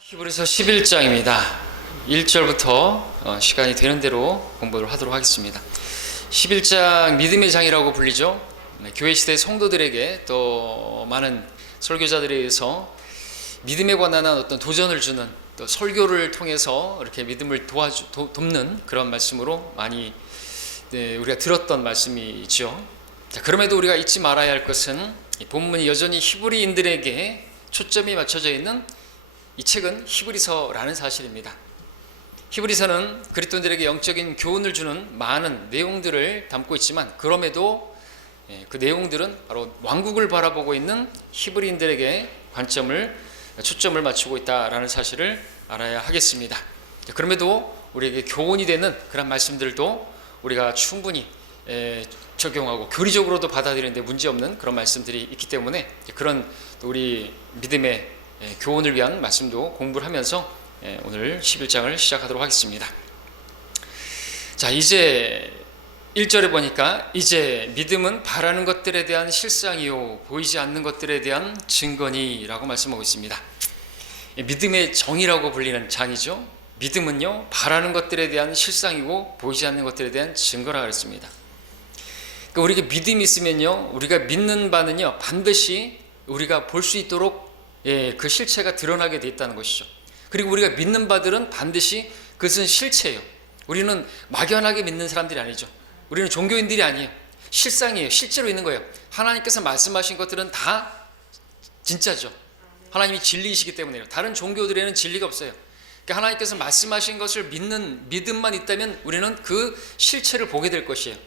히브리서 11장입니다. 1절부터 시간이 되는 대로 공부를 하도록 하겠습니다. 11장 믿음의 장이라고 불리죠. 교회 시대 성도들에게 또 많은 설교자들에 의해서 믿음에 관한 어떤 도전을 주는, 또 설교를 통해서 이렇게 믿음을 돕는 그런 말씀으로 많이 우리가 들었던 말씀이죠. 그럼에도 우리가 잊지 말아야 할 것은 이 본문이 여전히 히브리인들에게 초점이 맞춰져 있는 이 책은 히브리서라는 사실입니다. 히브리서는 그리스도인들에게 영적인 교훈을 주는 많은 내용들을 담고 있지만, 그럼에도 그 내용들은 바로 왕국을 바라보고 있는 히브리인들에게 초점을 맞추고 있다라는 사실을 알아야 하겠습니다. 그럼에도 우리에게 교훈이 되는 그런 말씀들도 우리가 충분히 적용하고 교리적으로도 받아들이는데 문제없는 그런 말씀들이 있기 때문에, 그런 우리 믿음의 교훈을 위한 말씀도 공부를 하면서 오늘 11장을 시작하도록 하겠습니다. 자, 이제 1절에 보니까 이제 믿음은 바라는 것들에 대한 실상이요 보이지 않는 것들에 대한 증거니 라고 말씀하고 있습니다. 믿음의 정이라고 불리는 장이죠. 믿음은요, 바라는 것들에 대한 실상이고 보이지 않는 것들에 대한 증거라 그랬습니다. 그러니까 우리가 믿음이 있으면요, 우리가 믿는 바는요 반드시 우리가 볼 수 있도록 그 실체가 드러나게 돼 있다는 것이죠. 그리고 우리가 믿는 바들은 반드시 그것은 실체예요. 우리는 막연하게 믿는 사람들이 아니죠. 우리는 종교인들이 아니에요. 실상이에요. 실제로 있는 거예요. 하나님께서 말씀하신 것들은 다 진짜죠. 하나님이 진리이시기 때문에요. 다른 종교들에는 진리가 없어요. 그러니까 하나님께서 말씀하신 것을 믿는 믿음만 있다면 우리는 그 실체를 보게 될 것이에요.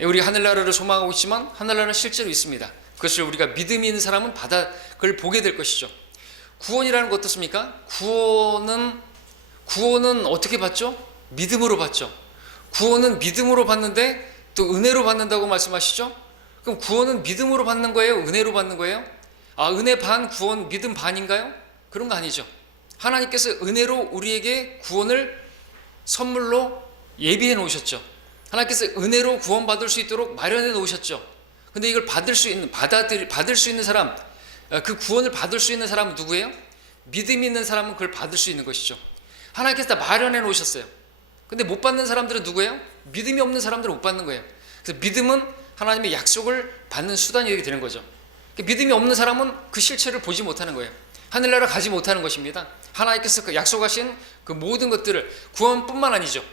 우리 하늘나라를 소망하고 있지만 하늘나라는 실제로 있습니다. 그것을 우리가 믿음이 있는 사람은 그걸 보게 될 것이죠. 구원이라는 것 어떻습니까? 구원은 어떻게 받죠? 믿음으로 받죠. 구원은 믿음으로 받는데 또 은혜로 받는다고 말씀하시죠? 그럼 구원은 믿음으로 받는 거예요? 은혜로 받는 거예요? 은혜 반, 구원, 믿음 반인가요? 그런 거 아니죠. 하나님께서 은혜로 우리에게 구원을 선물로 예비해 놓으셨죠. 하나님께서 은혜로 구원받을 수 있도록 마련해 놓으셨죠. 근데 이걸 받을 수 있는 사람, 그 구원을 받을 수 있는 사람은 누구예요? 믿음이 있는 사람은 그걸 받을 수 있는 것이죠. 하나님께서 다 마련해 놓으셨어요. 근데 못 받는 사람들은 누구예요? 믿음이 없는 사람들은 못 받는 거예요. 그래서 믿음은 하나님의 약속을 받는 수단이 되게 되는 거죠. 믿음이 없는 사람은 그 실체를 보지 못하는 거예요. 하늘나라 가지 못하는 것입니다. 하나님께서 그 약속하신 그 모든 것들을, 구원뿐만 아니죠.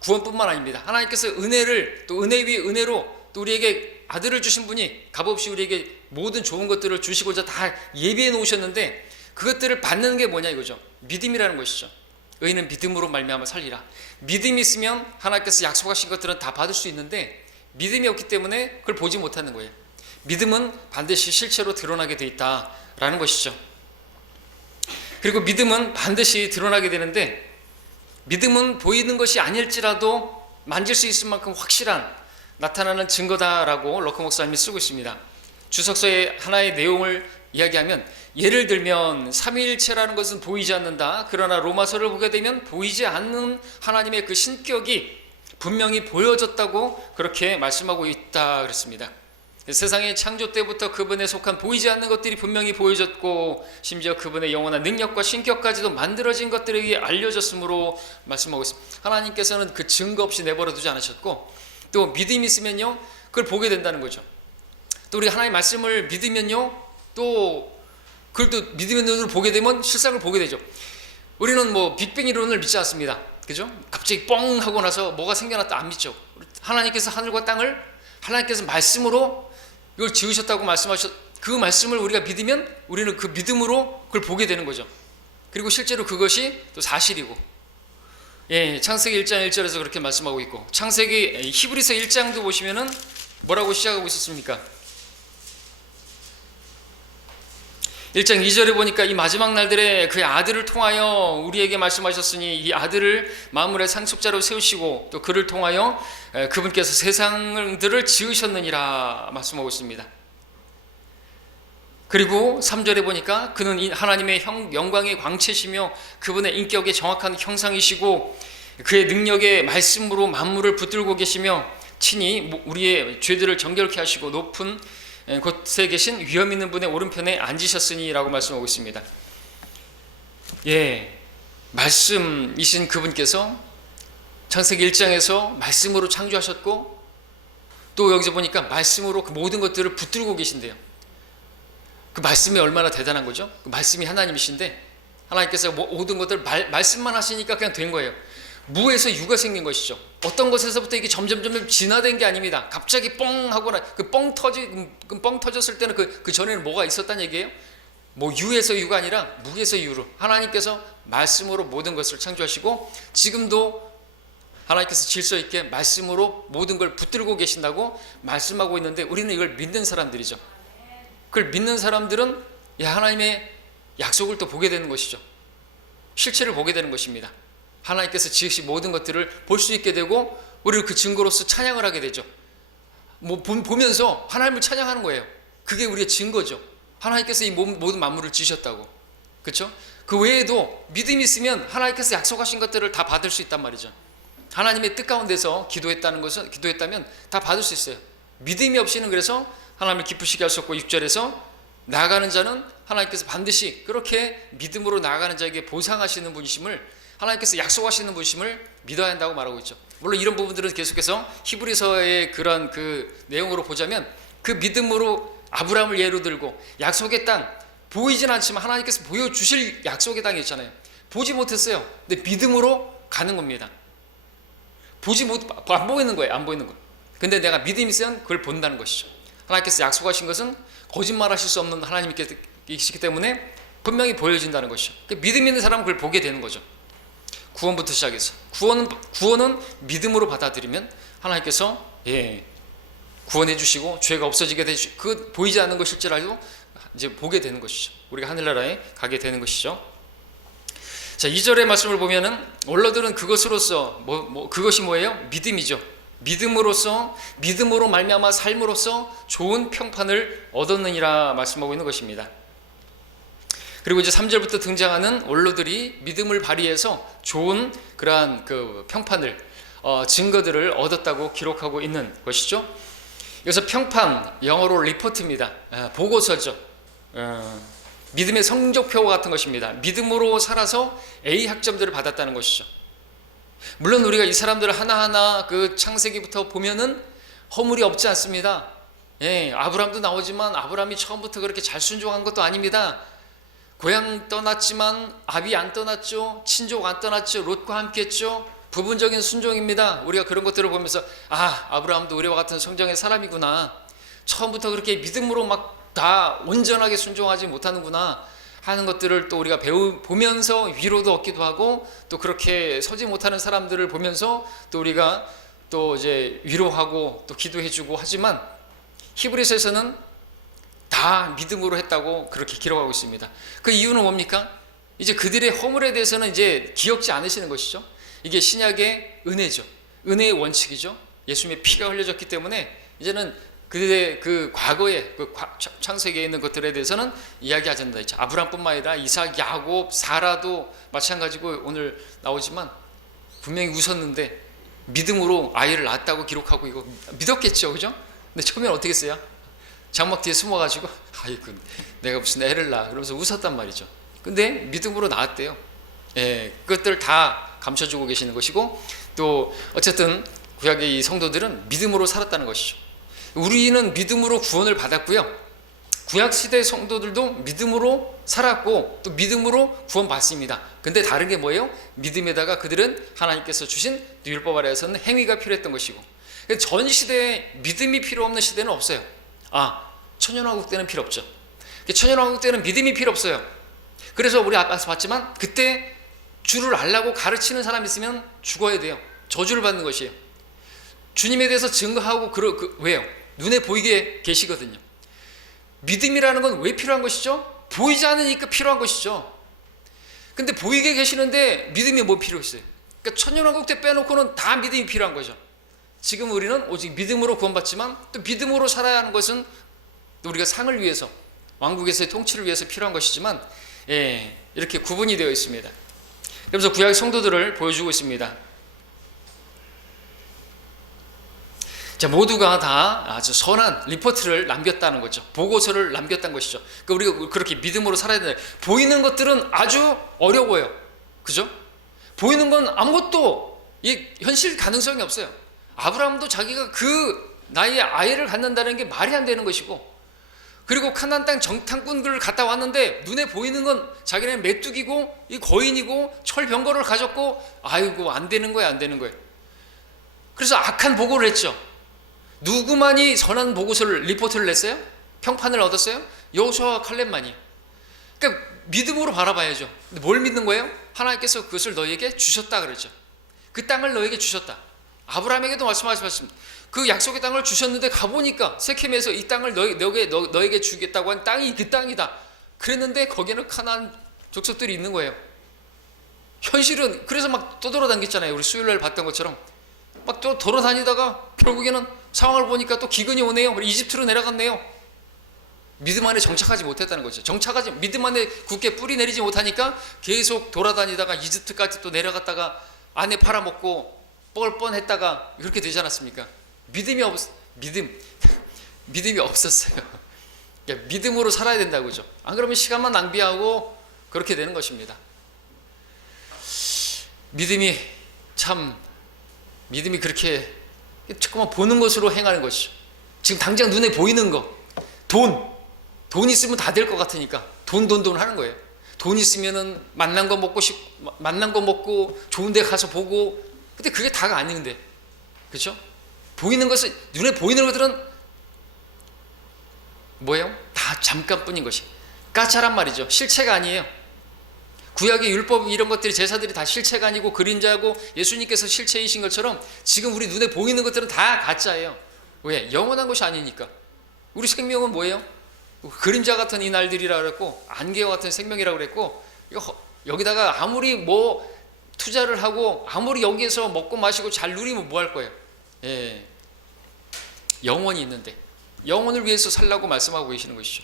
구원뿐만 아닙니다. 하나님께서 은혜를, 또 은혜 위에 은혜로 또 우리에게 아들을 주신 분이 값없이 우리에게 모든 좋은 것들을 주시고자 다 예비해 놓으셨는데, 그것들을 받는 게 뭐냐 이거죠. 믿음이라는 것이죠. 의인은 믿음으로 말미암아 살리라. 믿음이 있으면 하나님께서 약속하신 것들은 다 받을 수 있는데, 믿음이 없기 때문에 그걸 보지 못하는 거예요. 믿음은 반드시 실체로 드러나게 돼 있다라는 것이죠. 그리고 믿음은 반드시 드러나게 되는데, 믿음은 보이는 것이 아닐지라도 만질 수 있을 만큼 확실한 나타나는 증거다라고 러크 목사님이 쓰고 있습니다. 주석서의 하나의 내용을 이야기하면, 예를 들면 삼위일체라는 것은 보이지 않는다. 그러나 로마서를 보게 되면 보이지 않는 하나님의 그 신격이 분명히 보여졌다고 그렇게 말씀하고 있다 그랬습니다. 세상의 창조 때부터 그분에 속한 보이지 않는 것들이 분명히 보여졌고, 심지어 그분의 영원한 능력과 신격까지도 만들어진 것들이 알려졌으므로 말씀하고 있습니다. 하나님께서는 그 증거 없이 내버려 두지 않으셨고, 또 믿음이 있으면요 그걸 보게 된다는 거죠. 또 우리 하나님의 말씀을 믿으면요 또 그걸 또 믿음의 눈으로 보게 되면 실상을 보게 되죠. 우리는 빅뱅 이론을 믿지 않습니다. 그죠? 갑자기 뻥 하고 나서 뭐가 생겨났다 안 믿죠. 하나님께서 하늘과 땅을 하나님께서 말씀으로 이걸 지으셨다고 말씀하셨, 그 말씀을 우리가 믿으면 우리는 그 믿음으로 그걸 보게 되는 거죠. 그리고 실제로 그것이 또 사실이고, 창세기 1장 1절에서 그렇게 말씀하고 있고, 창세기 히브리서 1장도 보시면은 뭐라고 시작하고 있었습니까? 1장 2절에 보니까 이 마지막 날들에 그의 아들을 통하여 우리에게 말씀하셨으니 이 아들을 만물의 상속자로 세우시고 또 그를 통하여 그분께서 세상들을 지으셨느니라 말씀하고 있습니다. 그리고 3절에 보니까 그는 하나님의 영광의 광채시며 그분의 인격의 정확한 형상이시고 그의 능력의 말씀으로 만물을 붙들고 계시며 친히 우리의 죄들을 정결케 하시고 높은 곳에 계신 위엄 있는 분의 오른편에 앉으셨으니 라고 말씀하고 있습니다. 말씀이신 그분께서 창세기 1장에서 말씀으로 창조하셨고, 또 여기서 보니까 말씀으로 그 모든 것들을 붙들고 계신데요. 그 말씀이 얼마나 대단한 거죠? 그 말씀이 하나님이신데 하나님께서 모든 것들을 말씀만 하시니까 그냥 된 거예요. 무에서 유가 생긴 것이죠. 어떤 것에서부터 이게 점점 진화된 게 아닙니다. 갑자기 뻥 하거나 뻥 터졌을 때는 그 전에는 뭐가 있었다는 얘기예요? 뭐 유에서 유가 아니라 무에서 유로 하나님께서 말씀으로 모든 것을 창조하시고, 지금도 하나님께서 질서 있게 말씀으로 모든 걸 붙들고 계신다고 말씀하고 있는데, 우리는 이걸 믿는 사람들이죠. 그걸 믿는 사람들은 하나님의 약속을 또 보게 되는 것이죠. 실체를 보게 되는 것입니다. 하나님께서 지으신 모든 것들을 볼 수 있게 되고, 우리를 그 증거로서 찬양을 하게 되죠. 보면서 하나님을 찬양하는 거예요. 그게 우리의 증거죠. 하나님께서 이 모든 만물을 지으셨다고. 그렇죠? 그 외에도 믿음이 있으면 하나님께서 약속하신 것들을 다 받을 수 있단 말이죠. 하나님의 뜻 가운데서 기도했다면 다 받을 수 있어요. 믿음이 없이는 그래서 하나님을 기쁘시게 할 수 없고, 6절에서 나아가는 자는 하나님께서 반드시 그렇게 믿음으로 나아가는 자에게 보상하시는 분이심을, 하나님께서 약속하시는 분이심을 믿어야 한다고 말하고 있죠. 물론 이런 부분들은 계속해서 히브리서의 그런 그 내용으로 보자면, 그 믿음으로 아브라함을 예로 들고 약속의 땅, 보이진 않지만 하나님께서 보여주실 약속의 땅이 있잖아요. 보지 못했어요. 근데 믿음으로 가는 겁니다. 안 보이는 거예요. 안 보이는 거. 근데 내가 믿음이 있으면 그걸 본다는 것이죠. 하나님께서 약속하신 것은 거짓말하실 수 없는 하나님이시기 때문에 분명히 보여진다는 것이죠. 믿음 있는 사람은 그걸 보게 되는 거죠. 구원부터 시작해서 구원은 믿음으로 받아들이면 하나님께서 구원해 주시고 죄가 없어지게 되시고, 그 보이지 않는 것일지라도 이제 보게 되는 것이죠. 우리가 하늘나라에 가게 되는 것이죠. 자, 2절의 말씀을 보면은 원로들은 그것으로서 그것이 뭐예요? 믿음이죠. 믿음으로 말미암아 삶으로써 좋은 평판을 얻었느니라 말씀하고 있는 것입니다. 그리고 이제 3절부터 등장하는 원로들이 믿음을 발휘해서 좋은 그러한 그 평판을 증거들을 얻었다고 기록하고 있는 것이죠. 그래서 평판, 영어로 리포트입니다. 보고서죠. 믿음의 성적표 같은 것입니다. 믿음으로 살아서 A 학점들을 받았다는 것이죠. 물론 우리가 이 사람들을 하나하나 그 창세기부터 보면은 허물이 없지 않습니다. 아브라함도 나오지만 아브라함이 처음부터 그렇게 잘 순종한 것도 아닙니다. 고향 떠났지만 아비 안 떠났죠. 친족 안 떠났죠. 롯과 함께 했죠. 부분적인 순종입니다. 우리가 그런 것들을 보면서 아브라함도 우리와 같은 성정의 사람이구나. 처음부터 그렇게 믿음으로 막 다 온전하게 순종하지 못하는구나 하는 것들을 또 우리가 보면서 위로도 얻기도 하고, 또 그렇게 서지 못하는 사람들을 보면서 또 우리가 또 이제 위로하고 또 기도해주고 하지만, 히브리서에서는 다 믿음으로 했다고 그렇게 기록하고 있습니다. 그 이유는 뭡니까? 이제 그들의 허물에 대해서는 이제 기억지 않으시는 것이죠. 이게 신약의 은혜죠. 은혜의 원칙이죠. 예수님의 피가 흘려졌기 때문에 이제는 그들의 그 과거의 그 창세기에 있는 것들에 대해서는 이야기하지 않는다 했죠. 아브라함뿐만 아니라 이삭, 야곱, 사라도 마찬가지고 오늘 나오지만 분명히 웃었는데 믿음으로 아이를 낳았다고 기록하고, 이거 믿었겠죠, 그죠? 근데 처음엔 어떻게 했어요? 장막 뒤에 숨어가지고 아이고 내가 무슨 애를 낳아 그러면서 웃었단 말이죠. 근데 믿음으로 낳았대요. 그것들 다 감춰주고 계시는 것이고, 또 어쨌든 구약의 이 성도들은 믿음으로 살았다는 것이죠. 우리는 믿음으로 구원을 받았고요. 구약시대 성도들도 믿음으로 살았고 또 믿음으로 구원받습니다. 근데 다른 게 뭐예요? 믿음에다가 그들은 하나님께서 주신 율법 아래에서는 행위가 필요했던 것이고, 전 시대에 믿음이 필요 없는 시대는 없어요. 천연왕국 때는 필요 없죠. 천연왕국 때는 믿음이 필요 없어요. 그래서 우리 앞에서 봤지만 그때 주를 알라고 가르치는 사람이 있으면 죽어야 돼요. 저주를 받는 것이에요. 주님에 대해서 증거하고 왜요? 눈에 보이게 계시거든요. 믿음이라는 건 왜 필요한 것이죠? 보이지 않으니까 필요한 것이죠. 근데 보이게 계시는데 믿음이 뭐 필요 있어요? 그러니까 천년왕국 때 빼놓고는 다 믿음이 필요한 거죠. 지금 우리는 오직 믿음으로 구원받지만 또 믿음으로 살아야 하는 것은 우리가 상을 위해서, 왕국에서의 통치를 위해서 필요한 것이지만 이렇게 구분이 되어 있습니다. 그래서 구약 성도들을 보여주고 있습니다. 자, 모두가 다 아주 선한 리포트를 남겼다는 거죠. 보고서를 남겼다는 것이죠. 그러니까 우리가 그렇게 믿음으로 살아야 된다. 보이는 것들은 아주 어려워요. 그죠? 보이는 건 아무것도 현실 가능성이 없어요. 아브라함도 자기가 그 나이에 아이를 갖는다는 게 말이 안 되는 것이고, 그리고 가나안 땅 정탐꾼들을 갔다 왔는데 눈에 보이는 건 자기는 메뚜기고 이 거인이고 철병거를 가졌고, 아이고 안 되는 거야, 안 되는 거예요. 그래서 악한 보고를 했죠. 누구만이 선한 보고서를 리포트를 냈어요? 평판을 얻었어요? 여호수아와 칼렙만이. 그러니까 믿음으로 바라봐야죠. 근데 뭘 믿는 거예요? 하나님께서 그것을 너희에게 주셨다 그러죠. 그 땅을 너희에게 주셨다. 아브라함에게도 말씀하셨습니다. 그 약속의 땅을 주셨는데 가보니까 세켐에서 이 땅을 너에게 주겠다고 한 땅이 그 땅이다 그랬는데 거기에는 가나안 족속들이 있는 거예요. 현실은 그래서 막 떠돌아다녔잖아요. 우리 수요일날 봤던 것처럼 막 또 돌아다니다가 결국에는 상황을 보니까 또 기근이 오네요. 이집트로 내려갔네요. 믿음 안에 정착하지 못했다는 거죠. 믿음 안에 굳게 뿌리 내리지 못하니까 계속 돌아다니다가 이집트까지 또 내려갔다가 아내 팔아먹고 뻔뻔했다가 그렇게 되지 않았습니까? 믿음이 없었어요. 그러니까 믿음으로 살아야 된다고죠. 안 그러면 시간만 낭비하고 그렇게 되는 것입니다. 믿음이 그렇게 조금만 보는 것으로 행하는 것이죠. 지금 당장 눈에 보이는 거, 돈 있으면 다 될 것 같으니까 돈 하는 거예요. 돈 있으면은 만난 거 먹고 좋은 데 가서 보고, 근데 그게 다가 아닌데, 그렇죠? 보이는 것은, 눈에 보이는 것들은 뭐예요? 다 잠깐뿐인 것이 까짜란 말이죠. 실체가 아니에요. 구약의 율법 이런 것들이, 제사들이 다 실체가 아니고 그림자고 예수님께서 실체이신 것처럼 지금 우리 눈에 보이는 것들은 다 가짜예요. 왜? 영원한 것이 아니니까. 우리 생명은 뭐예요? 그림자 같은 이 날들이라고 그랬고, 안개와 같은 생명이라고 그랬고, 여기다가 아무리 뭐 투자를 하고 아무리 여기에서 먹고 마시고 잘 누리면 뭐 할 거예요? 예, 영원이 있는데 영혼을 위해서 살라고 말씀하고 계시는 것이죠.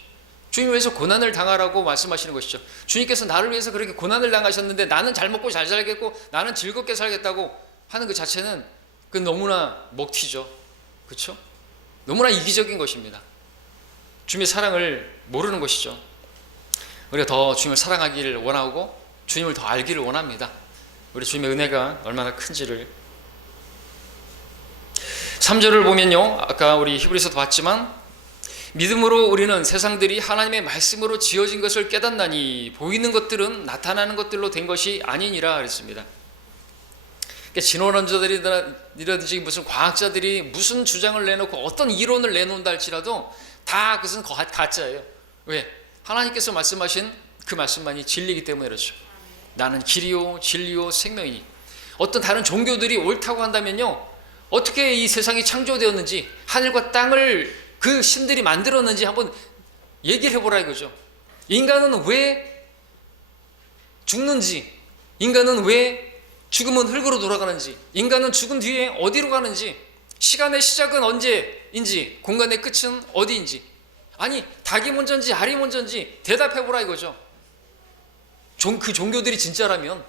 주님을 위해서 고난을 당하라고 말씀하시는 것이죠. 주님께서 나를 위해서 그렇게 고난을 당하셨는데 나는 잘 먹고 잘 살겠고 나는 즐겁게 살겠다고 하는 그 자체는 그 너무나 먹튀죠. 그렇죠? 너무나 이기적인 것입니다. 주님의 사랑을 모르는 것이죠. 우리가 더 주님을 사랑하기를 원하고 주님을 더 알기를 원합니다. 우리 주님의 은혜가 얼마나 큰지를. 3절을 보면요, 아까 우리 히브리서도 봤지만 믿음으로 우리는 세상들이 하나님의 말씀으로 지어진 것을 깨닫나니 보이는 것들은 나타나는 것들로 된 것이 아니니라 그랬습니다. 그러니까 진화론자들이라든지 무슨 과학자들이 무슨 주장을 내놓고 어떤 이론을 내놓는다 할지라도 다 그것은 가짜예요. 왜? 하나님께서 말씀하신 그 말씀만이 진리이기 때문에 그렇죠. 나는 길이요 진리요 생명이니. 어떤 다른 종교들이 옳다고 한다면요, 어떻게 이 세상이 창조되었는지, 하늘과 땅을 그 신들이 만들었는지 한번 얘기를 해보라 이거죠. 인간은 왜 죽는지, 인간은 왜 죽으면 흙으로 돌아가는지, 인간은 죽은 뒤에 어디로 가는지, 시간의 시작은 언제인지, 공간의 끝은 어디인지, 아니 닭이 먼저인지 알이 먼저인지 대답해보라 이거죠. 그 종교들이 진짜라면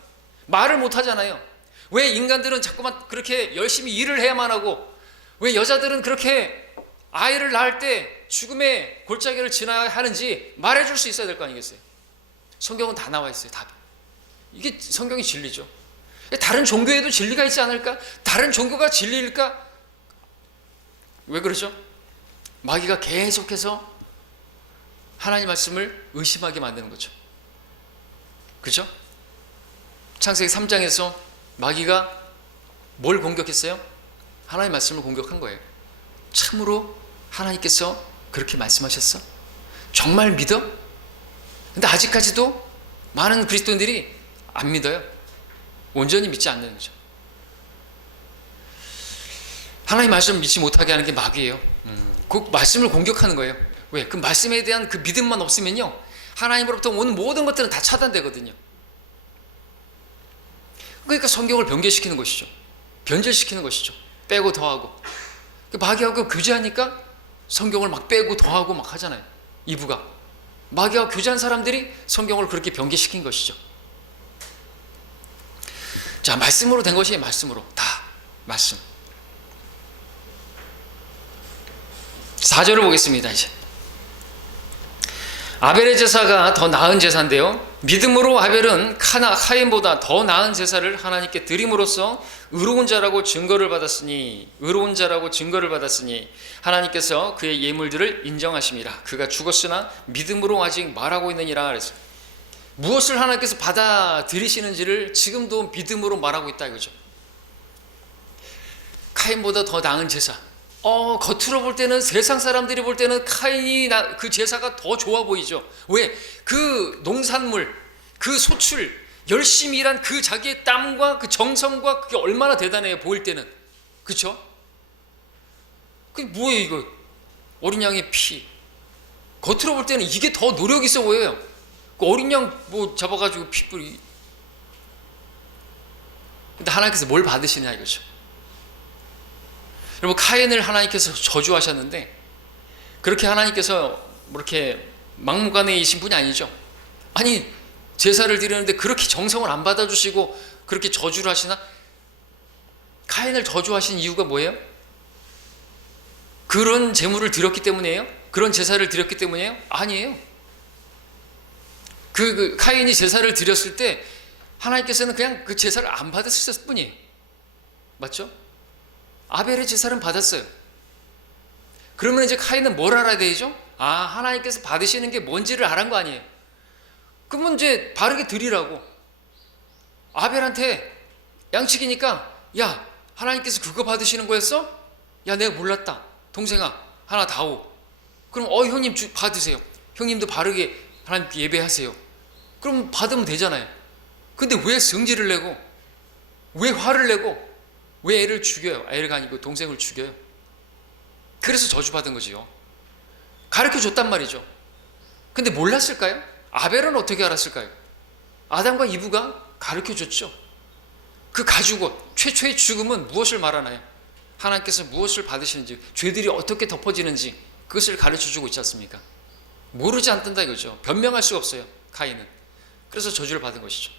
말을 못하잖아요. 왜 인간들은 자꾸만 그렇게 열심히 일을 해야만 하고, 왜 여자들은 그렇게 아이를 낳을 때 죽음의 골짜기를 지나야 하는지 말해줄 수 있어야 될 거 아니겠어요? 성경은 다 나와 있어요. 답이. 이게 성경이 진리죠. 다른 종교에도 진리가 있지 않을까? 다른 종교가 진리일까? 왜 그러죠? 마귀가 계속해서 하나님 말씀을 의심하게 만드는 거죠. 그렇죠? 창세기 3장에서 마귀가 뭘 공격했어요? 하나님 말씀을 공격한 거예요. 참으로 하나님께서 그렇게 말씀하셨어? 정말 믿어? 근데 아직까지도 많은 그리스도인들이 안 믿어요. 온전히 믿지 않는 거죠. 하나님 말씀을 믿지 못하게 하는 게 마귀예요. 그 말씀을 공격하는 거예요. 왜? 그 말씀에 대한 그 믿음만 없으면요, 하나님으로부터 온 모든 것들은 다 차단되거든요. 그러니까 성경을 변개시키는 것이죠. 변질시키는 것이죠. 빼고 더하고. 마귀하고 교제하니까 성경을 막 빼고 더하고 막 하잖아요. 이브가. 마귀하고 교제한 사람들이 성경을 그렇게 변개시킨 것이죠. 자, 말씀으로 된 것이 말씀으로. 다 말씀. 4절을 보겠습니다. 이제 아벨의 제사가 더 나은 제사인데요, 믿음으로 아벨은 카인보다 더 나은 제사를 하나님께 드림으로써 의로운 자라고 증거를 받았으니 하나님께서 그의 예물들을 인정하심이라. 그가 죽었으나 믿음으로 아직 말하고 있느니라. 그래서 무엇을 하나님께서 받아들이시는지를 지금도 믿음으로 말하고 있다 이거죠. 카인보다 더 나은 제사. 겉으로 볼 때는, 세상 사람들이 볼 때는 카인이 그 제사가 더 좋아 보이죠. 왜? 그 농산물, 그 소출, 열심히 일한 그 자기의 땀과 그 정성과 그게 얼마나 대단해요, 보일 때는. 그쵸? 그게 뭐예요 이거? 어린 양의 피. 겉으로 볼 때는 이게 더 노력 있어 보여요. 그 어린 양 뭐 잡아가지고 피 뿌리. 근데 하나님께서 뭘 받으시냐 이거죠. 여러분, 카인을 하나님께서 저주하셨는데, 그렇게 하나님께서 뭐 이렇게 막무가내이신 분이 아니죠. 아니, 제사를 드리는데 그렇게 정성을 안 받아주시고 그렇게 저주를 하시나? 카인을 저주하신 이유가 뭐예요? 그런 제물을 드렸기 때문이에요? 그런 제사를 드렸기 때문이에요? 아니에요. 그 카인이 제사를 드렸을 때 하나님께서는 그냥 그 제사를 안 받았을 뿐이에요. 맞죠? 아벨의 제사는 받았어요. 그러면 이제 카인은 뭘 알아야 되죠? 하나님께서 받으시는 게 뭔지를 알은 거 아니에요. 그러면 이제 바르게 드리라고. 아벨한테 양치기니까, 야, 하나님께서 그거 받으시는 거였어? 야, 내가 몰랐다. 동생아, 하나 다오. 그럼 형님 받으세요. 형님도 바르게 하나님께 예배하세요. 그럼 받으면 되잖아요. 근데 왜 성질을 내고, 왜 화를 내고, 왜 애를 죽여요? 애가 아니고 동생을 죽여요. 그래서 저주받은 거지요. 가르쳐줬단 말이죠. 근데 몰랐을까요? 아벨은 어떻게 알았을까요? 아담과 이브가 가르쳐줬죠. 그 가죽옷, 최초의 죽음은 무엇을 말하나요? 하나님께서 무엇을 받으시는지, 죄들이 어떻게 덮어지는지 그것을 가르쳐주고 있지 않습니까? 모르지 않는다 이거죠. 변명할 수가 없어요, 카인은. 그래서 저주를 받은 것이죠.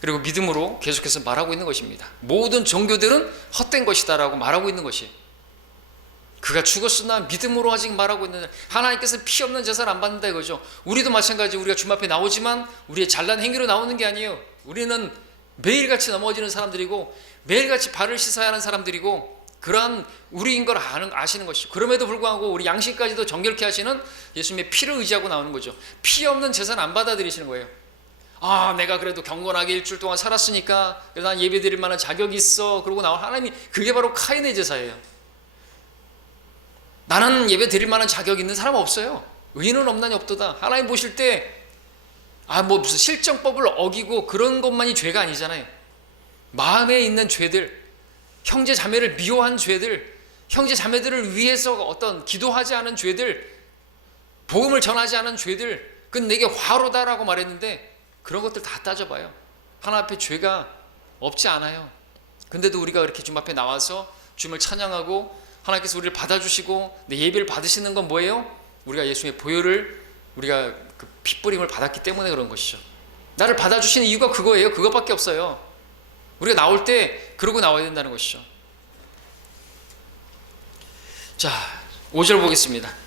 그리고 믿음으로 계속해서 말하고 있는 것입니다. 모든 종교들은 헛된 것이다 라고 말하고 있는 것이에요. 그가 죽었으나 믿음으로 아직 말하고 있는, 하나님께서 피 없는 제사를 안 받는다 이거죠. 우리도 마찬가지. 우리가 주님 앞에 나오지만 우리의 잘난 행위로 나오는 게 아니에요. 우리는 매일같이 넘어지는 사람들이고 매일같이 발을 씻어야 하는 사람들이고 그러한 우리인 걸 아시는 것이죠. 그럼에도 불구하고 우리 양심까지도 정결케 하시는 예수님의 피를 의지하고 나오는 거죠. 피 없는 제사는 안 받아들이시는 거예요. 내가 그래도 경건하게 일주일 동안 살았으니까 그래도 난 예배 드릴 만한 자격이 있어. 그러고 나온 하나님이, 그게 바로 카인의 제사예요. 나는 예배 드릴 만한 자격 있는 사람 없어요. 의인은 없나니 없도다. 하나님 보실 때 무슨 실정법을 어기고 그런 것만이 죄가 아니잖아요. 마음에 있는 죄들, 형제 자매를 미워한 죄들, 형제 자매들을 위해서 어떤 기도하지 않은 죄들, 복음을 전하지 않은 죄들, 그건 내게 화로다라고 말했는데 그런 것들 다 따져봐요. 하나님 앞에 죄가 없지 않아요. 근데도 우리가 그렇게 주님 앞에 나와서 주님을 찬양하고 하나님께서 우리를 받아주시고 내 예배를 받으시는 건 뭐예요? 우리가 예수님의 보혈을, 우리가 그 핏부림을 받았기 때문에 그런 것이죠. 나를 받아주시는 이유가 그거예요. 그것밖에 없어요. 우리가 나올 때 그러고 나와야 된다는 것이죠. 자, 5절 보겠습니다.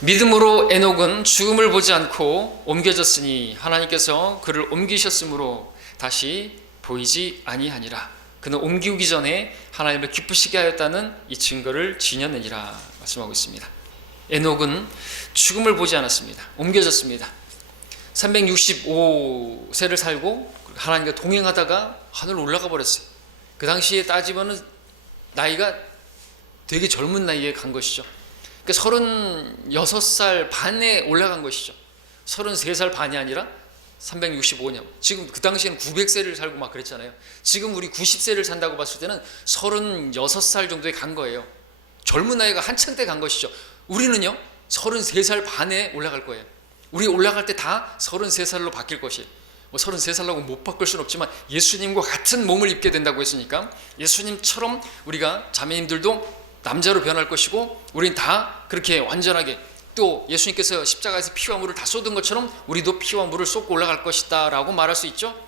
믿음으로 에녹은 죽음을 보지 않고 옮겨졌으니 하나님께서 그를 옮기셨으므로 다시 보이지 아니하니라. 그는 옮기기 전에 하나님을 기쁘시게 하였다는 이 증거를 지녔느니라 말씀하고 있습니다. 에녹은 죽음을 보지 않았습니다. 옮겨졌습니다. 365세를 살고 하나님과 동행하다가 하늘로 올라가 버렸어요. 그 당시에 따지면 나이가 되게 젊은 나이에 간 것이죠. 그러니까 36살 반에 올라간 것이죠. 33살 반이 아니라 365년. 지금 그 당시에는 900세를 살고 막 그랬잖아요. 지금 우리 90세를 산다고 봤을 때는 36살 정도에 간 거예요. 젊은 나이가 한창 때 간 것이죠. 우리는요 33살 반에 올라갈 거예요. 우리 올라갈 때 다 33살로 바뀔 것이에요. 33살라고 못 바꿀 수는 없지만 예수님과 같은 몸을 입게 된다고 했으니까 예수님처럼 우리가 자매님들도 남자로 변할 것이고 우린 다 그렇게 완전하게, 또 예수님께서 십자가에서 피와 물을 다 쏟은 것처럼 우리도 피와 물을 쏟고 올라갈 것이다 라고 말할 수 있죠.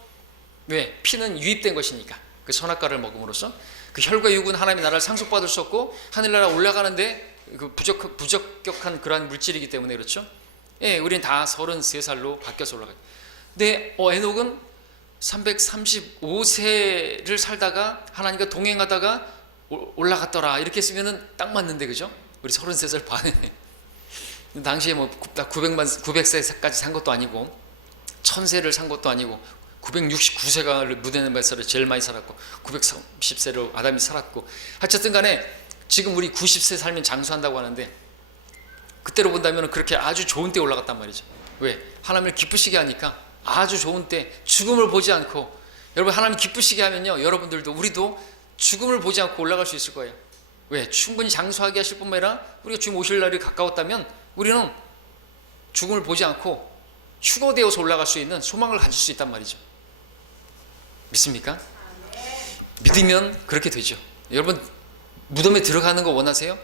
왜? 피는 유입된 것이니까, 그 선악과를 먹음으로써. 그 혈과 육은 하나님의 나라를 상속받을 수 없고 하늘나라 올라가는데 그 부적격한 그러한 물질이기 때문에 그렇죠. 예, 우리는 다 33살로 바뀌어서 올라가요. 근데 에녹은 335세를 살다가 하나님과 동행하다가 올라갔더라 이렇게 쓰면은 딱 맞는데 그죠? 우리 33살 반에 당시에 뭐 900세까지 산 것도 아니고 1000세를 산 것도 아니고 969세가 무데네베살을 제일 많이 살았고 930세로 아담이 살았고 어쨌든 간에 지금 우리 90세 살면 장수한다고 하는데 그때로 본다면 그렇게 아주 좋은 때 올라갔단 말이죠. 왜? 하나님을 기쁘시게 하니까 아주 좋은 때 죽음을 보지 않고 여러분 하나님 기쁘시게 하면요 여러분들도 우리도 죽음을 보지 않고 올라갈 수 있을 거예요. 왜? 충분히 장수하게 하실 뿐만 아니라 우리가 주님 오실 날이 가까웠다면 우리는 죽음을 보지 않고 휴거되어서 올라갈 수 있는 소망을 가질 수 있단 말이죠. 믿습니까? 믿으면 그렇게 되죠. 여러분 무덤에 들어가는 거 원하세요?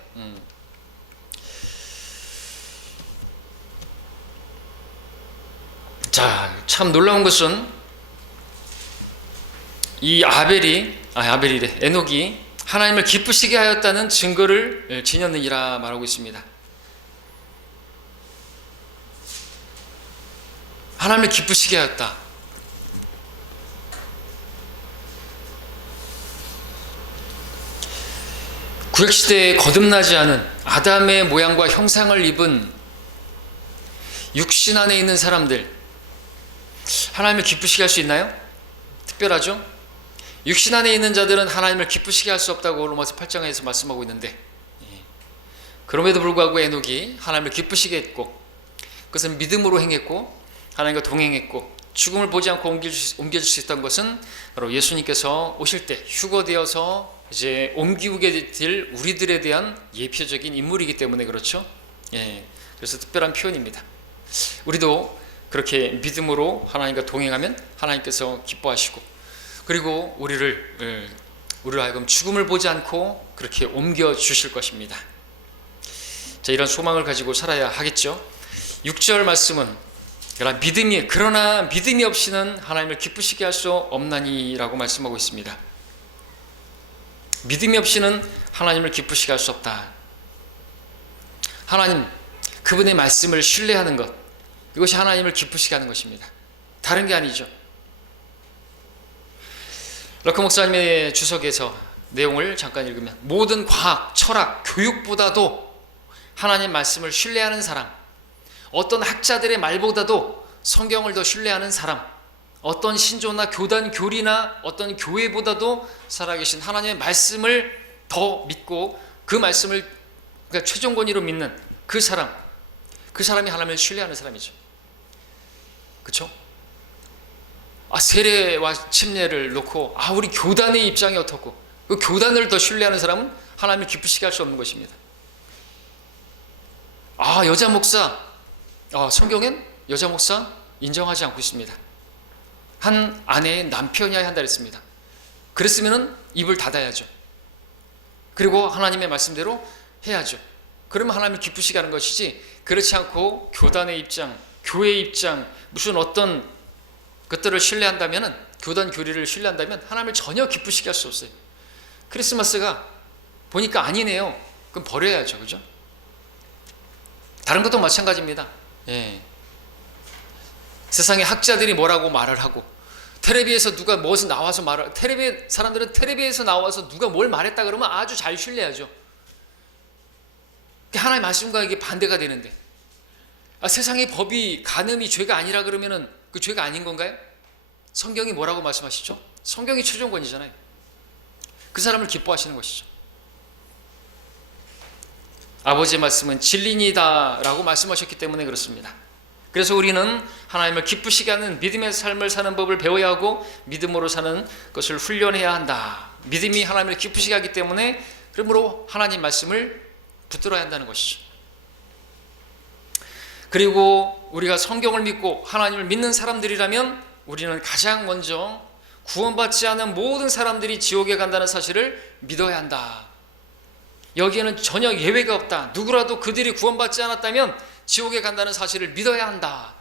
자, 참 놀라운 것은 이 에녹이 하나님을 기쁘시게 하였다는 증거를 지녔느니라 말하고 있습니다. 하나님을 기쁘시게 하였다. 구약시대에 거듭나지 않은 아담의 모양과 형상을 입은 육신 안에 있는 사람들 하나님을 기쁘시게 할 수 있나요? 특별하죠? 육신 안에 있는 자들은 하나님을 기쁘시게 할 수 없다고 로마서 8장에서 말씀하고 있는데 그럼에도 불구하고 에녹이 하나님을 기쁘시게 했고 그것은 믿음으로 행했고 하나님과 동행했고 죽음을 보지 않고 옮겨질 수 있던 것은 바로 예수님께서 오실 때 휴거되어서 이제 옮기게 될 우리들에 대한 예표적인 인물이기 때문에 그렇죠. 그래서 특별한 표현입니다. 우리도 그렇게 믿음으로 하나님과 동행하면 하나님께서 기뻐하시고 그리고 우리를 하여금 죽음을 보지 않고 그렇게 옮겨 주실 것입니다. 자, 이런 소망을 가지고 살아야 하겠죠. 6절 말씀은 그러나 믿음이 없이는 하나님을 기쁘시게 할 수 없나니라고 말씀하고 있습니다. 믿음이 없이는 하나님을 기쁘시게 할 수 없다. 하나님 그분의 말씀을 신뢰하는 것 이것이 하나님을 기쁘시게 하는 것입니다. 다른 게 아니죠. 럭커 목사님의 주석에서 내용을 잠깐 읽으면 모든 과학, 철학, 교육보다도 하나님 말씀을 신뢰하는 사람, 어떤 학자들의 말보다도 성경을 더 신뢰하는 사람, 어떤 신조나 교단, 교리나 어떤 교회보다도 살아계신 하나님의 말씀을 더 믿고 그 말씀을 그러니까 최종 권위로 믿는 그 사람이 하나님을 신뢰하는 사람이죠. 그렇죠? 세례와 침례를 놓고 우리 교단의 입장이 어떻고 그 교단을 더 신뢰하는 사람은 하나님을 기쁘시게 할 수 없는 것입니다. 여자 목사 성경엔 여자 목사 인정하지 않고 있습니다. 한 아내의 남편이어야 한다 그랬습니다. 그랬으면 입을 닫아야죠. 그리고 하나님의 말씀대로 해야죠. 그러면 하나님을 기쁘시게 하는 것이지 그렇지 않고 교단의 입장, 교회의 입장, 무슨 어떤 것들을 신뢰한다면 교단 교리를 신뢰한다면 하나님을 전혀 기쁘시게 할 수 없어요. 크리스마스가 보니까 아니네요. 그럼 버려야죠. 그죠? 다른 것도 마찬가지입니다. 세상에 학자들이 뭐라고 말을 하고 텔레비에서 누가 무엇을 나와서 사람들은 텔레비에서 나와서 누가 뭘 말했다 그러면 아주 잘 신뢰하죠. 하나님의 말씀과 이게 반대가 되는데 세상의 법이 간음이 죄가 아니라 그러면은 그 죄가 아닌 건가요? 성경이 뭐라고 말씀하시죠? 성경이 최종권이잖아요. 그 사람을 기뻐하시는 것이죠. 아버지의 말씀은 진리니다 라고 말씀하셨기 때문에 그렇습니다. 그래서 우리는 하나님을 기쁘시게 하는 믿음의 삶을 사는 법을 배워야 하고 믿음으로 사는 것을 훈련해야 한다. 믿음이 하나님을 기쁘시게 하기 때문에 그러므로 하나님 말씀을 붙들어야 한다는 것이죠. 그리고 우리가 성경을 믿고 하나님을 믿는 사람들이라면 우리는 가장 먼저 구원받지 않은 모든 사람들이 지옥에 간다는 사실을 믿어야 한다. 여기에는 전혀 예외가 없다. 누구라도 그들이 구원받지 않았다면 지옥에 간다는 사실을 믿어야 한다.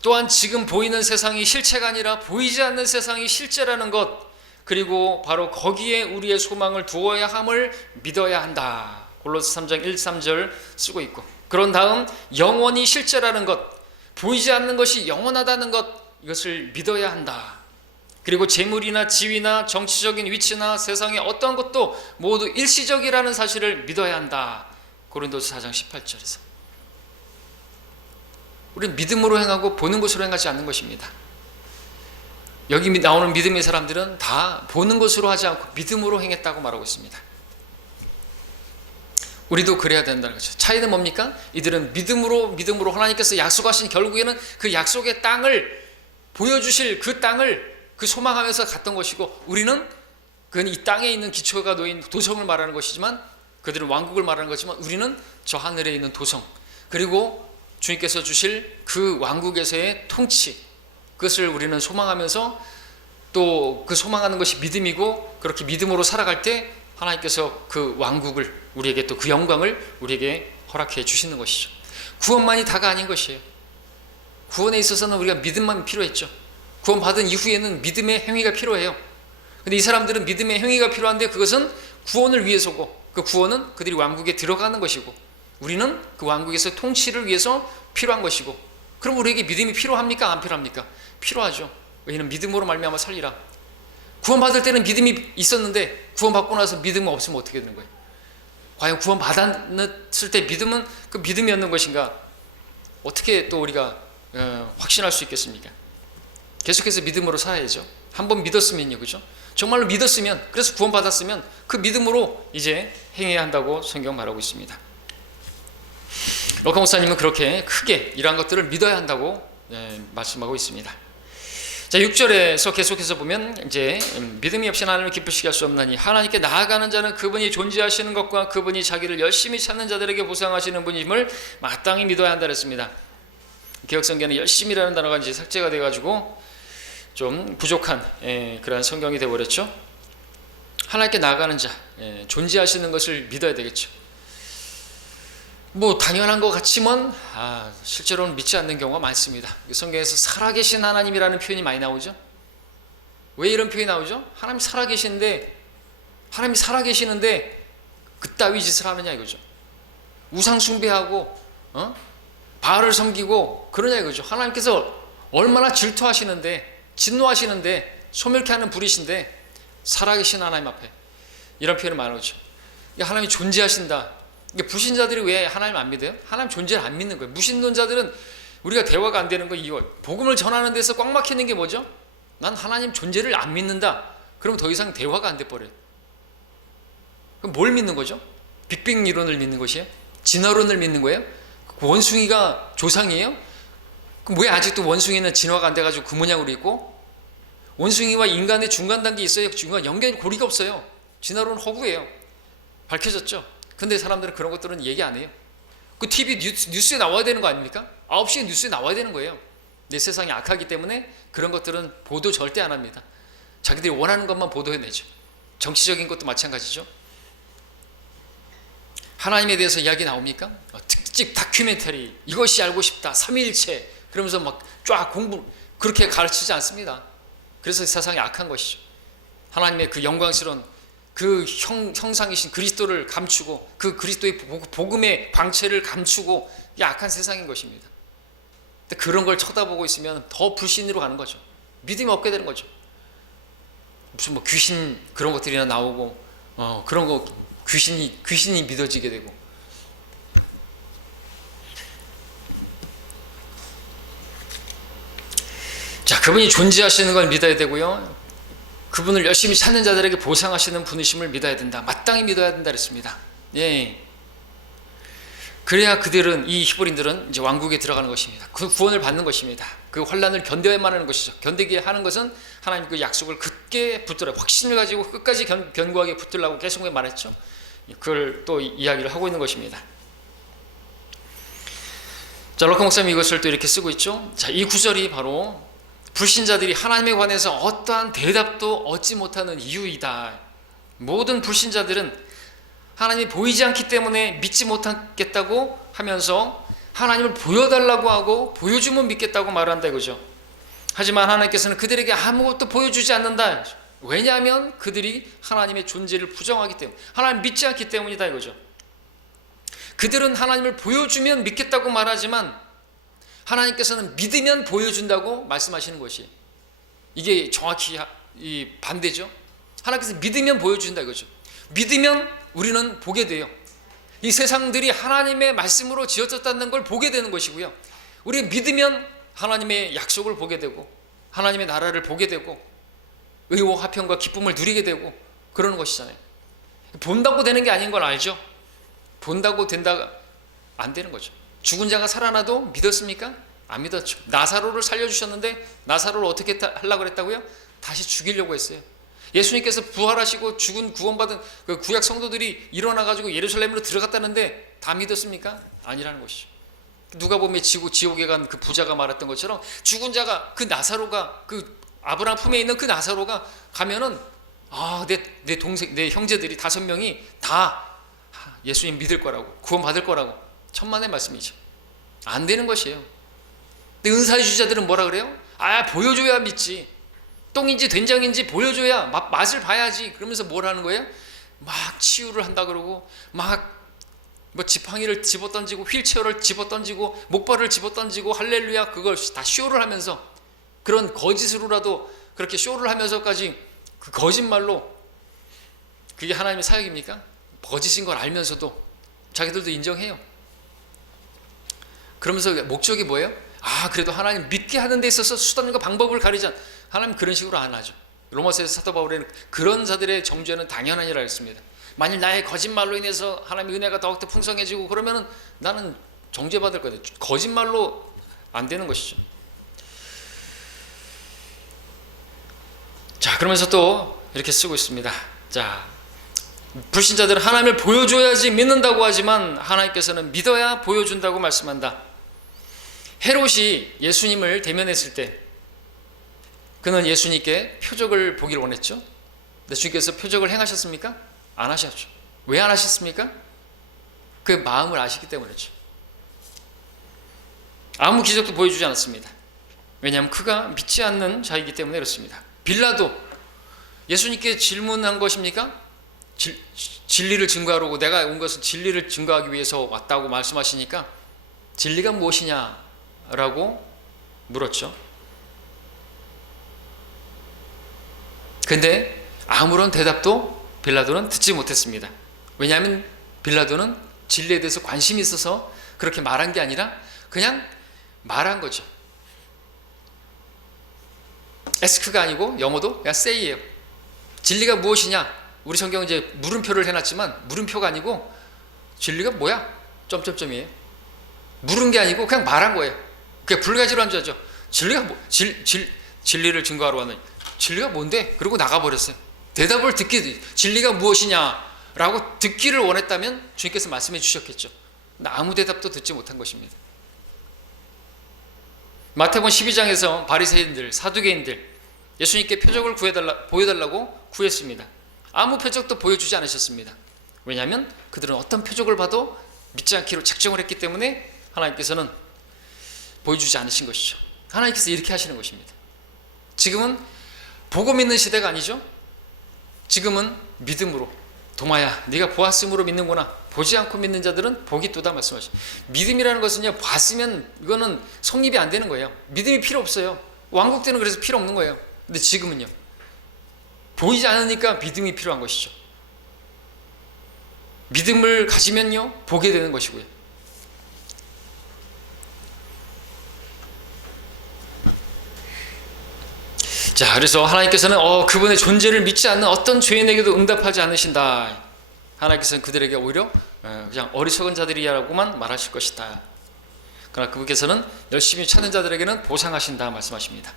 또한 지금 보이는 세상이 실체가 아니라 보이지 않는 세상이 실제라는 것, 그리고 바로 거기에 우리의 소망을 두어야 함을 믿어야 한다. 골로새 3장 1, 3절 쓰고 있고, 그런 다음 영원히 실제라는 것, 보이지 않는 것이 영원하다는 것, 이것을 믿어야 한다. 그리고 재물이나 지위나 정치적인 위치나 세상의 어떠한 것도 모두 일시적이라는 사실을 믿어야 한다. 고린도서 4장 18절에서 우리는 믿음으로 행하고 보는 것으로 행하지 않는 것입니다. 여기 나오는 믿음의 사람들은 다 보는 것으로 하지 않고 믿음으로 행했다고 말하고 있습니다. 우리도 그래야 된다는 거죠. 차이는 뭡니까? 이들은 믿음으로 하나님께서 약속하신, 결국에는 그 약속의 땅을 보여주실 그 땅을 그 소망하면서 갔던 것이고, 우리는 그건 이 땅에 있는 기초가 놓인 도성을 말하는 것이지만, 그들은 왕국을 말하는 거지만, 우리는 저 하늘에 있는 도성, 그리고 주님께서 주실 그 왕국에서의 통치, 그것을 우리는 소망하면서 또 그 소망하는 것이 믿음이고, 그렇게 믿음으로 살아갈 때 하나님께서 그 왕국을 우리에게, 또 그 영광을 우리에게 허락해 주시는 것이죠. 구원만이 다가 아닌 것이에요. 구원에 있어서는 우리가 믿음만 필요했죠. 구원받은 이후에는 믿음의 행위가 필요해요. 근데 이 사람들은 믿음의 행위가 필요한데 그것은 구원을 위해서고, 그 구원은 그들이 왕국에 들어가는 것이고, 우리는 그 왕국에서 통치를 위해서 필요한 것이고, 그럼 우리에게 믿음이 필요합니까? 안 필요합니까? 필요하죠. 왜냐하면 믿음으로 말미암아 살리라. 구원받을 때는 믿음이 있었는데 구원받고 나서 믿음이 없으면 어떻게 되는 거예요? 과연 구원받았을 때 믿음은 그 믿음이었는 것인가? 어떻게 또 우리가 확신할 수 있겠습니까? 계속해서 믿음으로 살아야죠. 한번 믿었으면요, 그죠? 정말로 믿었으면, 그래서 구원받았으면 그 믿음으로 이제 행해야 한다고 성경 말하고 있습니다. 로카 목사님은 그렇게 크게 이러한 것들을 믿어야 한다고 말씀하고 있습니다. 자, 6절에서 계속해서 보면 이제 믿음이 없이 하나님을 기쁘시게 할 수 없나니 하나님께 나아가는 자는 그분이 존재하시는 것과 그분이 자기를 열심히 찾는 자들에게 보상하시는 분임을 마땅히 믿어야 한다 그랬습니다. 개혁성경에는 열심히라는 단어가 이제 삭제가 돼가지고 좀 부족한 그러한 성경이 되어버렸죠. 하나님께 나아가는 자, 존재하시는 것을 믿어야 되겠죠. 뭐 당연한 것 같지만 실제로는 믿지 않는 경우가 많습니다. 성경에서 살아계신 하나님이라는 표현이 많이 나오죠. 왜 이런 표현이 나오죠? 하나님이 살아계시는데 그따위 짓을 하느냐 이거죠. 우상 숭배하고 바알을 섬기고 그러냐 이거죠. 하나님께서 얼마나 질투하시는데, 진노하시는데, 소멸케 하는 불이신데 살아계신 하나님 앞에 이런 표현을 많이 나오죠. 하나님이 존재하신다. 불신자들이 왜 하나님 안 믿어요? 하나님 존재를 안 믿는 거예요. 무신론자들은 우리가 대화가 안 되는 거, 이거 복음을 전하는 데서 꽉 막히는 게 뭐죠? 난 하나님 존재를 안 믿는다. 그럼 더 이상 대화가 안 돼 버려요. 그럼 뭘 믿는 거죠? 빅뱅 이론을 믿는 것이에요? 진화론을 믿는 거예요? 원숭이가 조상이에요? 그럼 왜 아직도 원숭이는 진화가 안 돼가지고 그 모양으로 있고, 원숭이와 인간의 중간 단계에 있어요. 중간 연결 고리가 없어요. 진화론은 허구예요. 밝혀졌죠. 근데 사람들은 그런 것들은 얘기 안 해요. 그 TV 뉴스에 나와야 되는 거 아닙니까? 9시에 뉴스에 나와야 되는 거예요. 내 세상이 악하기 때문에 그런 것들은 보도 절대 안 합니다. 자기들이 원하는 것만 보도해내죠. 정치적인 것도 마찬가지죠. 하나님에 대해서 이야기 나옵니까? 특집 다큐멘터리, 이것이 알고 싶다, 삼위일체, 그러면서 막 쫙 공부, 그렇게 가르치지 않습니다. 그래서 세상이 악한 것이죠. 하나님의 그 영광스러운 그 형상이신 그리스도를 감추고, 그 그리스도의 복음의 광채를 감추고 약한 세상인 것입니다. 근데 그런 걸 쳐다보고 있으면 더 불신으로 가는 거죠. 믿음이 없게 되는 거죠. 무슨 뭐 귀신 그런 것들이나 나오고 그런 거 귀신이 믿어지게 되고. 자, 그분이 존재하시는 걸 믿어야 되고요. 그분을 열심히 찾는 자들에게 보상하시는 분이심을 믿어야 된다. 마땅히 믿어야 된다 그랬습니다. 예. 그래야 그들은, 이 히브리인들은 이제 왕국에 들어가는 것입니다. 그 구원을 받는 것입니다. 그 환난을 견뎌야만 하는 것이죠. 견디게 하는 것은 하나님 그 약속을 굳게 붙들어, 확신을 가지고 끝까지 견고하게 붙들라고 계속 말했죠. 그걸 또 이야기를 하고 있는 것입니다. 자, 럭커 목사님이 이것을 또 이렇게 쓰고 있죠. 자, 이 구절이 바로 불신자들이 하나님에 관해서 어떠한 대답도 얻지 못하는 이유이다. 모든 불신자들은 하나님이 보이지 않기 때문에 믿지 못하겠다고 하면서 하나님을 보여달라고 하고 보여주면 믿겠다고 말한다 이거죠. 하지만 하나님께서는 그들에게 아무것도 보여주지 않는다. 왜냐하면 그들이 하나님의 존재를 부정하기 때문에, 하나님 믿지 않기 때문이다 이거죠. 그들은 하나님을 보여주면 믿겠다고 말하지만 하나님께서는 믿으면 보여준다고 말씀하시는 것이, 이게 정확히 이 반대죠. 하나님께서 믿으면 보여준다 이거죠. 믿으면 우리는 보게 돼요. 이 세상들이 하나님의 말씀으로 지어졌다는 걸 보게 되는 것이고요. 우리 믿으면 하나님의 약속을 보게 되고 하나님의 나라를 보게 되고 의와 화평과 기쁨을 누리게 되고 그러는 것이잖아요. 본다고 되는 게 아닌 걸 알죠. 본다고 된다 안 되는 거죠. 죽은 자가 살아나도 믿었습니까? 안 믿었죠. 나사로를 살려주셨는데 나사로를 어떻게 하려고 그랬다고요? 다시 죽이려고 했어요. 예수님께서 부활하시고 죽은 구원받은 그 구약 성도들이 일어나가지고 예루살렘으로 들어갔다는데 다 믿었습니까? 아니라는 것이죠. 누가 보면 지옥에 간 그 부자가 말했던 것처럼 죽은 자가, 그 나사로가, 그 아브라함 품에 있는 그 나사로가 가면은 내 동생, 내 형제들이 5명이 다 예수님 믿을 거라고, 구원받을 거라고. 천만의 말씀이죠. 안 되는 것이에요. 근데 은사주의자들은 뭐라 그래요? 보여줘야 믿지. 똥인지 된장인지 보여줘야 맛을 봐야지. 그러면서 뭘 하는 거예요? 막 치유를 한다 그러고 막 뭐 지팡이를 집어던지고 휠체어를 집어던지고 목발을 집어던지고 할렐루야, 그걸 다 쇼를 하면서, 그런 거짓으로라도 그렇게 쇼를 하면서까지 그 거짓말로, 그게 하나님의 사역입니까? 거짓인 걸 알면서도 자기들도 인정해요. 그러면서 목적이 뭐예요? 그래도 하나님 믿게 하는 데 있어서 수단과 방법을 가리자. 하나님 그런 식으로 안 하죠. 로마서에서 사도 바울에는 그런 자들의 정죄는 당연하니라 했습니다. 만일 나의 거짓말로 인해서 하나님의 은혜가 더욱더 풍성해지고 그러면은 나는 정죄받을 거예요. 거짓말로 안 되는 것이죠. 자, 그러면서 또 이렇게 쓰고 있습니다. 자, 불신자들은 하나님을 보여줘야지 믿는다고 하지만 하나님께서는 믿어야 보여준다고 말씀한다. 헤롯이 예수님을 대면했을 때 그는 예수님께 표적을 보기를 원했죠. 근데 주님께서 표적을 행하셨습니까? 안 하셨죠. 왜 안 하셨습니까? 그 마음을 아시기 때문이죠. 아무 기적도 보여주지 않았습니다. 왜냐하면 그가 믿지 않는 자이기 때문에 그렇습니다. 빌라도 예수님께 질문한 것입니까? 진리를 증거하러 오고 내가 온 것은 진리를 증거하기 위해서 왔다고 말씀하시니까 진리가 무엇이냐라고 물었죠. 근데 아무런 대답도 빌라도는 듣지 못했습니다. 왜냐하면 빌라도는 진리에 대해서 관심이 있어서 그렇게 말한 게 아니라 그냥 말한 거죠. ask가 아니고 영어도 그냥 say예요. 진리가 무엇이냐? 우리 성경은 이제 물음표를 해놨지만 물음표가 아니고 진리가 뭐야? 점점점이에요. 물은 게 아니고 그냥 말한 거예요. 그게 불가지로 한 자죠. 진리가 진리를 증거하러 왔는, 진리가 뭔데? 그리고 나가버렸어요. 대답을 듣기, 진리가 무엇이냐라고 듣기를 원했다면 주님께서 말씀해 주셨겠죠. 아무 대답도 듣지 못한 것입니다. 마태복음 12장에서 바리새인들, 사두개인들 예수님께 표적을 보여달라고 구했습니다. 아무 표적도 보여주지 않으셨습니다. 왜냐하면 그들은 어떤 표적을 봐도 믿지 않기로 작정을 했기 때문에 하나님께서는 보여주지 않으신 것이죠. 하나님께서 이렇게 하시는 것입니다. 지금은 보고 믿는 시대가 아니죠. 지금은 믿음으로, 도마야 네가 보았으므로 믿는구나. 보지 않고 믿는 자들은 복이 있도다 말씀하시죠. 믿음이라는 것은요, 봤으면 이거는 성립이 안 되는 거예요. 믿음이 필요 없어요. 왕국 때는 그래서 필요 없는 거예요. 근데 지금은요, 보이지 않으니까 믿음이 필요한 것이죠. 믿음을 가지면요 보게 되는 것이고요. 자, 그래서 하나님께서는 그분의 존재를 믿지 않는 어떤 죄인에게도 응답하지 않으신다. 하나님께서는 그들에게 오히려 그냥 어리석은 자들이라고만 말하실 것이다. 그러나 그분께서는 열심히 찾는 자들에게는 보상하신다 말씀하십니다.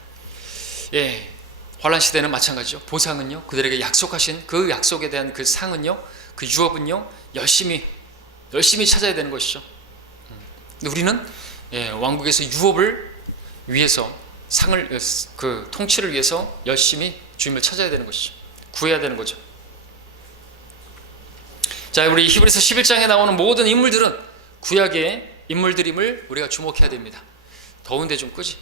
예, 환란 시대는 마찬가지죠. 보상은요, 그들에게 약속하신 그 약속에 대한 그 상은요, 그 유업은요, 열심히 찾아야 되는 것이죠. 근데 우리는 왕국에서 유업을 위해서, 상을, 그 통치를 위해서 열심히 주님을 찾아야 되는 것이죠. 구해야 되는 거죠. 자, 우리 히브리서 11장에 나오는 모든 인물들은 구약의 인물들임을 우리가 주목해야 됩니다. 더운데 좀 끄지.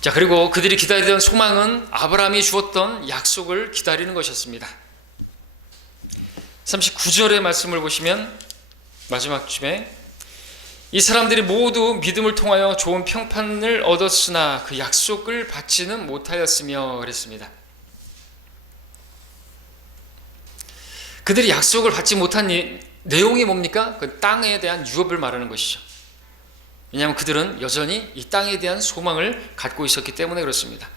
자, 그리고 그들이 기다리던 소망은 아브라함이 주었던 약속을 기다리는 것이었습니다. 39절의 말씀을 보시면 마지막 쯤에 이 사람들이 모두 믿음을 통하여 좋은 평판을 얻었으나 그 약속을 받지는 못하였으며 그랬습니다. 그들이 약속을 받지 못한 내용이 뭡니까? 그 땅에 대한 유업을 말하는 것이죠. 왜냐하면 그들은 여전히 이 땅에 대한 소망을 갖고 있었기 때문에 그렇습니다.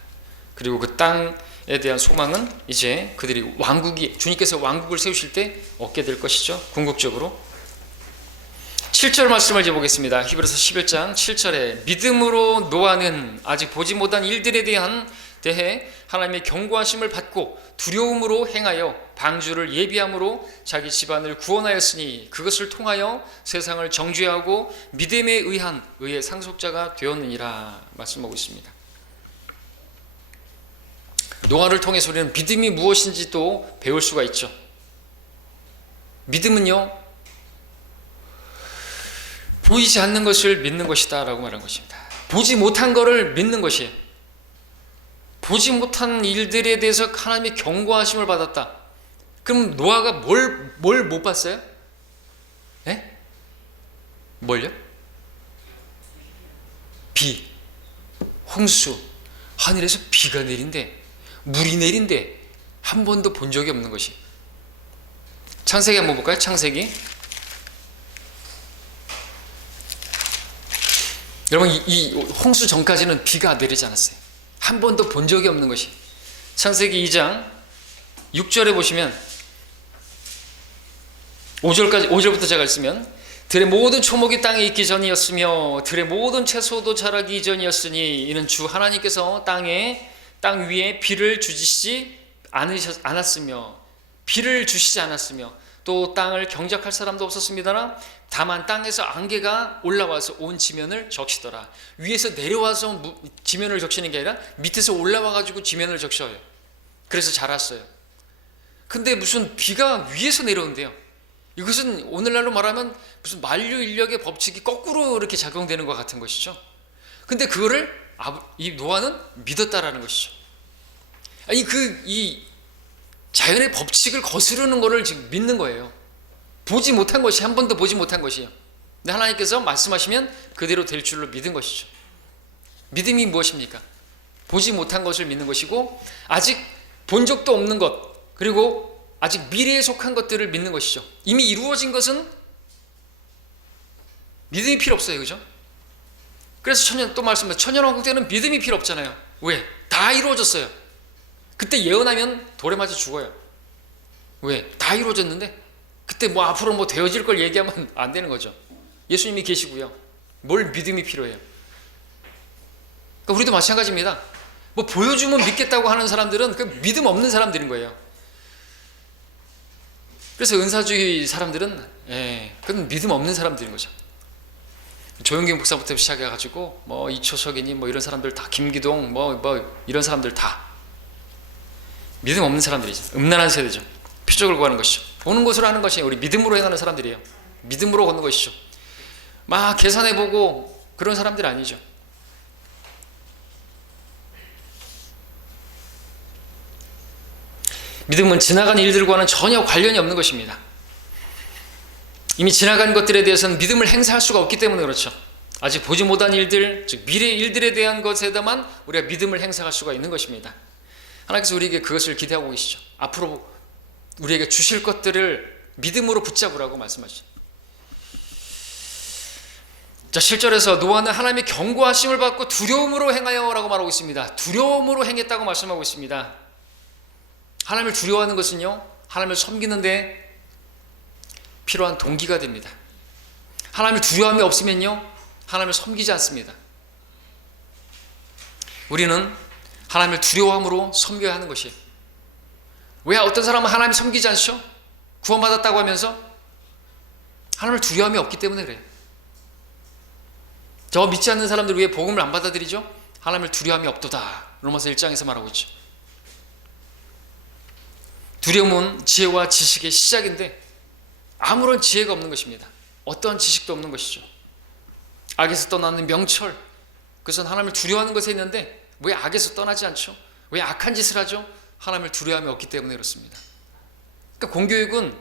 그리고 그 땅에 대한 소망은 이제 그들이 주님께서 왕국을 세우실 때 얻게 될 것이죠. 궁극적으로. 7절 말씀을 이제 보겠습니다. 히브리서 11장 7절에 믿음으로 노아는 아직 보지 못한 일들에 대해 하나님의 경고하심을 받고 두려움으로 행하여 방주를 예비함으로 자기 집안을 구원하였으니 그것을 통하여 세상을 정죄하고 믿음에 의한 의의 상속자가 되었느니라 말씀하고 있습니다. 노아를 통해서 우리는 믿음이 무엇인지 또 배울 수가 있죠. 믿음은요, 보이지 않는 것을 믿는 것이다 라고 말한 것입니다. 보지 못한 것을 믿는 것이에요. 보지 못한 일들에 대해서 하나님의 경고하심을 받았다. 그럼 노아가 뭘 못 봤어요? 네? 뭘요? 비, 홍수, 하늘에서 비가 내린대, 물이 내린대, 한 번도 본 적이 없는 것이. 창세기 한번 볼까요? 창세기. 여러분, 이 홍수 전까지는 비가 내리지 않았어요. 한 번도 본 적이 없는 것이. 창세기 2장 6절에 보시면 5절부터 제가 읽으면 들의 모든 초목이 땅에 있기 전이었으며 들의 모든 채소도 자라기 이전이었으니 이는 주 하나님께서 땅 위에 비를 주시지 않았으며 또 땅을 경작할 사람도 없었습니다나 다만 땅에서 안개가 올라와서 온 지면을 적시더라. 위에서 내려와서 지면을 적시는 게 아니라 밑에서 올라와가지고 지면을 적셔요. 그래서 자랐어요. 근데 무슨 비가 위에서 내려온대요. 이것은 오늘날로 말하면 무슨 만류인력의 법칙이 거꾸로 이렇게 작용되는 것 같은 것이죠. 근데 그거를 이 노아는 믿었다라는 것이죠. 아니 이 자연의 법칙을 거스르는 것을 지금 믿는 거예요. 보지 못한 것이, 한 번도 보지 못한 것이에요. 근데 하나님께서 말씀하시면 그대로 될 줄로 믿은 것이죠. 믿음이 무엇입니까? 보지 못한 것을 믿는 것이고 아직 본 적도 없는 것, 그리고 아직 미래에 속한 것들을 믿는 것이죠. 이미 이루어진 것은 믿음이 필요 없어요. 그죠? 그래서 또 말씀드려요. 천년왕국 때는 믿음이 필요 없잖아요. 왜? 다 이루어졌어요. 그때 예언하면 돌에 맞아 죽어요. 왜? 다 이루어졌는데 그때 앞으로 되어질 걸 얘기하면 안 되는 거죠. 예수님이 계시고요. 뭘 믿음이 필요해요? 그러니까 우리도 마찬가지입니다. 보여주면 믿겠다고 하는 사람들은 그 믿음 없는 사람들인 거예요. 그래서 은사주의 사람들은 그건 믿음 없는 사람들인 거죠. 조영경 목사부터 시작해가지고 이초석이니 이런 사람들 다, 김기동 이런 사람들 다 믿음 없는 사람들이죠. 음란한 세대죠. 표적을 구하는 것이죠. 보는 것으로 하는 것이 우리 믿음으로 행하는 사람들이에요. 믿음으로 걷는 것이죠. 막 계산해보고 그런 사람들 아니죠. 믿음은 지나간 일들과는 전혀 관련이 없는 것입니다. 이미 지나간 것들에 대해서는 믿음을 행사할 수가 없기 때문에 그렇죠. 아직 보지 못한 일들, 즉 미래의 일들에 대한 것에다만 우리가 믿음을 행사할 수가 있는 것입니다. 하나님께서 우리에게 그것을 기대하고 계시죠. 앞으로 우리에게 주실 것들을 믿음으로 붙잡으라고 말씀하시죠. 자, 7절에서 노아는 하나님의 경고하심을 받고 두려움으로 행하여 라고 말하고 있습니다. 두려움으로 행했다고 말씀하고 있습니다. 하나님을 두려워하는 것은요, 하나님을 섬기는데 필요한 동기가 됩니다. 하나님을 두려움이 없으면요, 하나님을 섬기지 않습니다. 우리는 하나님을 두려워함으로 섬겨야 하는 것이에요. 왜 어떤 사람은 하나님을 섬기지 않죠? 구원받았다고 하면서 하나님을 두려움이 없기 때문에 그래요. 저 믿지 않는 사람들 왜 복음을 안 받아들이죠? 하나님을 두려움이 없도다. 로마서 1장에서 말하고 있죠. 두려움은 지혜와 지식의 시작인데 아무런 지혜가 없는 것입니다. 어떠한 지식도 없는 것이죠. 악에서 떠나는 명철, 그것은 하나님을 두려워하는 것에 있는데 왜 악에서 떠나지 않죠? 왜 악한 짓을 하죠? 하나님을 두려워함이 없기 때문에 그렇습니다. 그러니까 공교육은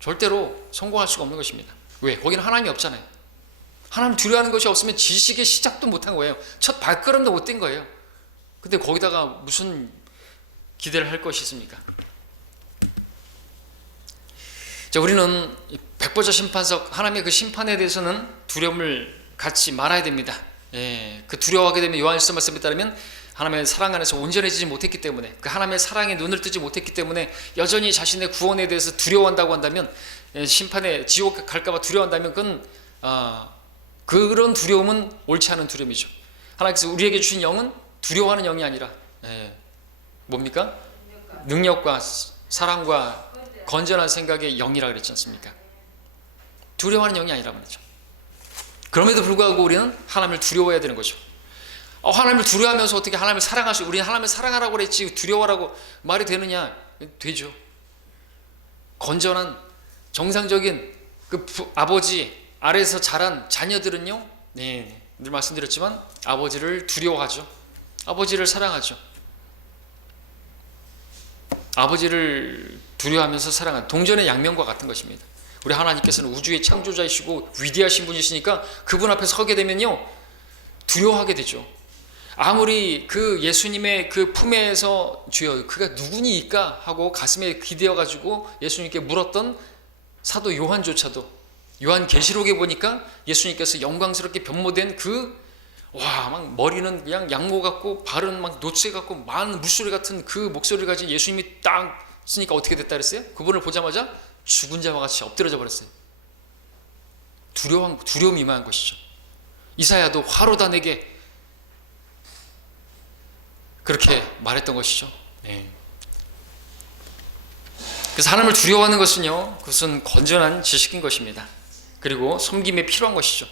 절대로 성공할 수가 없는 것입니다. 왜? 거기는 하나님이 없잖아요. 하나님 두려워하는 것이 없으면 지식의 시작도 못한 거예요. 첫 발걸음도 못 뗀 거예요. 근데 거기다가 무슨 기대를 할 것이 있습니까? 자, 우리는 백보자 심판석, 하나님의 그 심판에 대해서는 두려움을 갖지 말아야 됩니다. 그 두려워하게 되면 요한일서 말씀에 따르면 하나님의 사랑 안에서 온전해지지 못했기 때문에, 그 하나님의 사랑에 눈을 뜨지 못했기 때문에 여전히 자신의 구원에 대해서 두려워한다고 한다면, 심판에 지옥 갈까봐 두려워한다면 그런 두려움은 옳지 않은 두려움이죠. 하나님께서 우리에게 주신 영은 두려워하는 영이 아니라 뭡니까? 능력과 사랑과 건전한 생각의 영이라 그랬지 않습니까? 두려워하는 영이 아니라 말이죠. 그럼에도 불구하고 우리는 하나님을 두려워해야 되는 거죠. 하나님을 두려워하면서 어떻게 하나님을 사랑할 수, 우리는 하나님을 사랑하라고 그랬지 두려워하라고 말이 되느냐? 되죠. 건전한 정상적인 그 아버지 아래에서 자란 자녀들은요, 늘 말씀드렸지만 아버지를 두려워하죠. 아버지를 사랑하죠. 아버지를 두려워하면서 사랑하는 동전의 양면과 같은 것입니다. 우리 하나님께서는 우주의 창조자이시고 위대하신 분이시니까 그분 앞에 서게 되면요, 두려워하게 되죠. 아무리 그 예수님의 그 품에서 주여 그가 누구니까 하고 가슴에 기대어 가지고 예수님께 물었던 사도 요한조차도, 요한계시록에 보니까 예수님께서 영광스럽게 변모된 막 머리는 그냥 양모 같고 발은 막 노체 같고 많은 물소리 같은 그 목소리를 가진 예수님이 딱 쓰니까 어떻게 됐다 그랬어요? 그분을 보자마자 죽은 자와 같이 엎드려져 버렸어요. 두려움이 임한 것이죠. 이사야도 화로다 내게 그렇게 말했던 것이죠. 그래서 하나님을 두려워하는 것은요, 그것은 건전한 지식인 것입니다. 그리고 섬김에 필요한 것이죠.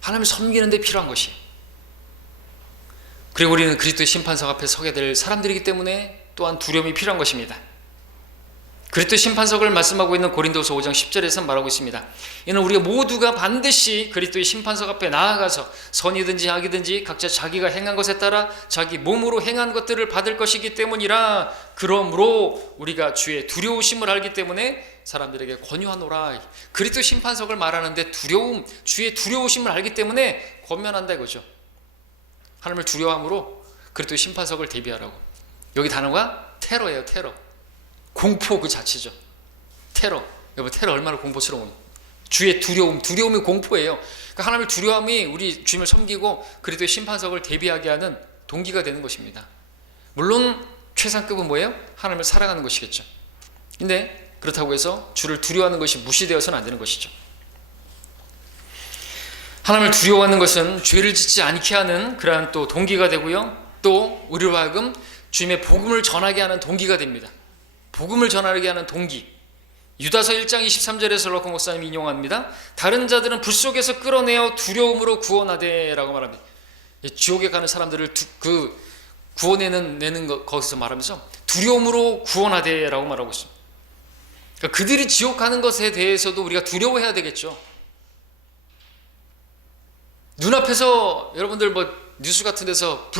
하나님을 섬기는 데 필요한 것이에요. 그리고 우리는 그리스도의 심판석 앞에 서게 될 사람들이기 때문에 또한 두려움이 필요한 것입니다. 그리스도의 심판석을 말씀하고 있는 고린도서 5장 10절에서 말하고 있습니다. 이는 우리가 모두가 반드시 그리스도의 심판석 앞에 나아가서 선이든지 악이든지 각자 자기가 행한 것에 따라 자기 몸으로 행한 것들을 받을 것이기 때문이라. 그러므로 우리가 주의 두려우심을 알기 때문에 사람들에게 권유하노라. 그리스도의 심판석을 말하는데 주의 두려우심을 알기 때문에 권면한다 이거죠. 하나님을 두려워함으로 그리스도의 심판석을 대비하라고. 여기 단어가 테러예요. 테러. 공포 그 자체죠. 테러. 여러분, 테러 얼마나 공포스러운. 주의 두려움이 공포예요. 그러니까 하나님을 두려움이 우리 주님을 섬기고 그리스도의 심판석을 대비하게 하는 동기가 되는 것입니다. 물론 최상급은 뭐예요? 하나님을 사랑하는 것이겠죠. 근데 그렇다고 해서 주를 두려워하는 것이 무시되어서는 안 되는 것이죠. 하나님을 두려워하는 것은 죄를 짓지 않게 하는 그러한 또 동기가 되고요, 또 우리로 하여금 주님의 복음을 전하게 하는 동기가 됩니다. 복음을 전하게 하는 동기. 유다서 1장 23절에서 럭커 목사님이 인용합니다. 다른 자들은 불 속에서 끌어내어 두려움으로 구원하되 라고 말합니다. 지옥에 가는 사람들을 구원내는 것, 거기서 말하면서 두려움으로 구원하되 라고 말하고 있습니다. 그러니까 그들이 지옥 가는 것에 대해서도 우리가 두려워해야 되겠죠. 눈앞에서 여러분들 뉴스 같은 데서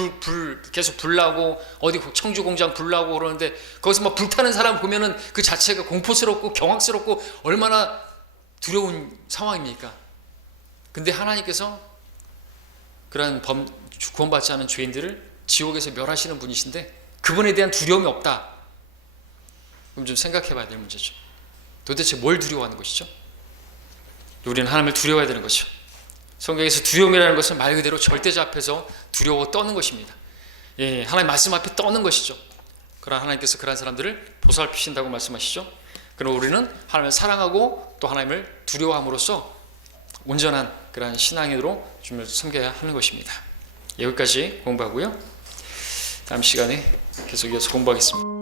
계속 불나고 어디 청주 공장 불나고 그러는데 거기서 막 불타는 사람 보면은 그 자체가 공포스럽고 경악스럽고 얼마나 두려운 상황입니까? 근데 하나님께서 그러한 구원받지 않은 죄인들을 지옥에서 멸하시는 분이신데 그분에 대한 두려움이 없다. 그럼 좀 생각해 봐야 될 문제죠. 도대체 뭘 두려워하는 것이죠? 우리는 하나님을 두려워해야 되는 것이죠. 성경에서 두려움이라는 것은 말 그대로 절대자 앞에서 두려워 떠는 것입니다. 하나님 말씀 앞에 떠는 것이죠. 그러나 하나님께서 그런 사람들을 보살피신다고 말씀하시죠. 그럼 우리는 하나님을 사랑하고 또 하나님을 두려워함으로써 온전한 그러한 신앙으로 주님을 섬겨야 하는 것입니다. 여기까지 공부하고요, 다음 시간에 계속 이어서 공부하겠습니다.